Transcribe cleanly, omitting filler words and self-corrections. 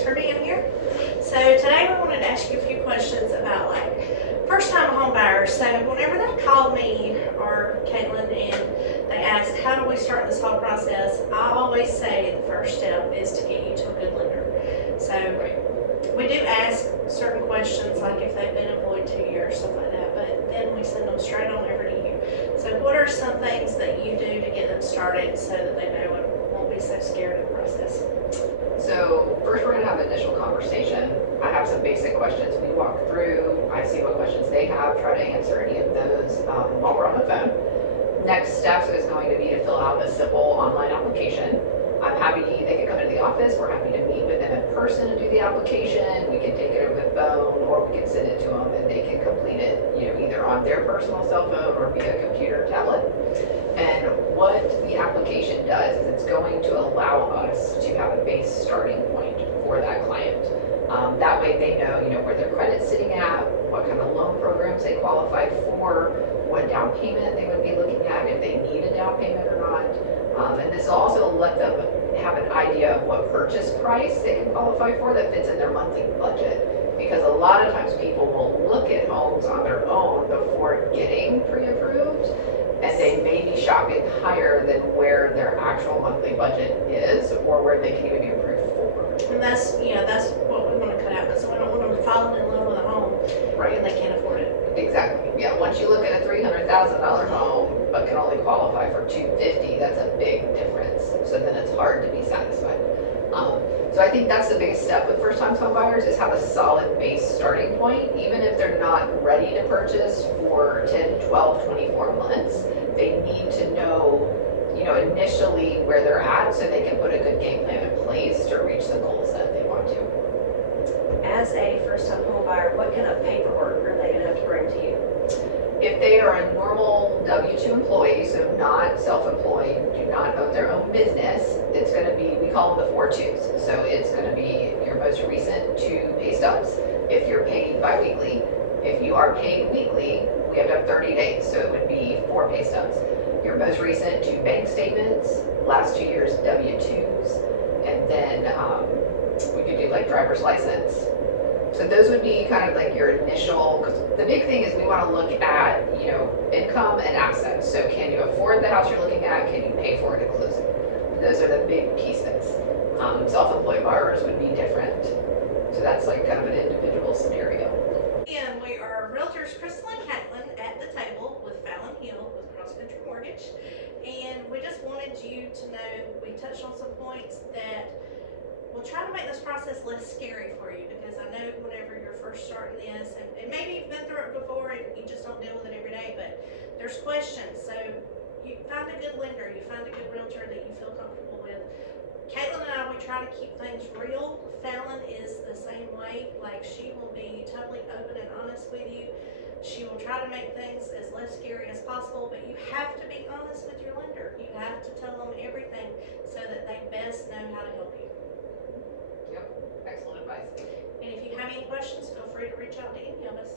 Thanks for being here. So today we wanted to ask you a few questions about first-time home buyers. So whenever they call me or Caitlin and they ask how do we start this whole process, I always say the first step is to get you to a good lender. So we do ask certain questions like if they've been employed 2 years, stuff like that, but then we send them straight on over to you. So what are some things that you do to get them started so that they know it won't be so scared of the process? So first we're going to have an initial conversation. I have some basic questions we walk through. I see what questions they have, try to answer any of those while we're on the phone. Next steps is going to be to fill out a simple online application. I'm happy they can come into the office. We're happy to meet with them in person and do the application. We can take it over the phone or we can send it to them and they can complete it, either on their personal cell phone or via computer, tablet. And what the application does is it's going to allow us to have a base starting point for that client. That way they know, where their credit's sitting at, what kind of loan programs they qualify for, what down payment they would be looking at, if they need a down payment or not. And this will also let them have an idea of what purchase price they can qualify for that fits in their monthly budget. Because a lot of times people will look at homes on their own before getting pre-approved, and they may be shopping higher than where their actual monthly budget is or where they can even be approved for. And that's what we want to cut out, so we don't want them falling in love with a home and they can't afford it. Exactly. Yeah. Once you look at a $300,000 home but can only qualify for $250,000, that's a big difference. So then it's hard to be satisfied. So I think that's the biggest step with first-time home buyers is have a solid base starting point. Even if they're not ready to purchase for 10, 12, 24 months, they need to know, initially where they're at so they can put a good game plan in place to reach the goals that they want to. As a first-time home buyer, what kind of paperwork are they going to have to bring to you? If they are a normal W-2 employee, so not self-employed, do not own their own business, it's going to be, we call them the 4 twos. So it's going to be your most recent 2 pay stubs if you're paid bi-weekly. If you are paid weekly, we have to have 30 days, so it would be 4 pay stubs. Your most recent 2 bank statements, last 2 years W-2s, and then we could do driver's license. So those would be kind of your initial, because the big thing is we want to look at, income and assets. So can you afford the house you're looking at? Can you pay for it at closing? Those are the big pieces. Self-employed borrowers would be different. So that's kind of an individual scenario. And we are realtors Crystal and Caitlin at the table with Fallon Hill with Cross Country Mortgage. And we just wanted you to know, we touched on some points that we'll try to make this process less scary for you, because I know whenever you're first starting this, and maybe you've been through it before and you just don't deal with it every day, but there's questions. So you find a good lender, you find a good realtor that you feel comfortable with. Caitlin and I, we try to keep things real. Fallon is the same way. She will be totally open and honest with you. She will try to make things as less scary as possible, but you have to be honest with your lender. You have to tell them everything so that they best know how to help you. Yep, excellent advice. And if you have any questions, feel free to reach out to any of us.